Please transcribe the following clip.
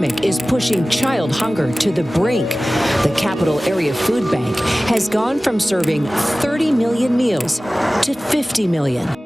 pandemic is pushing child hunger to the brink. The Capital Area Food Bank has gone from serving 30 million meals to 50 million.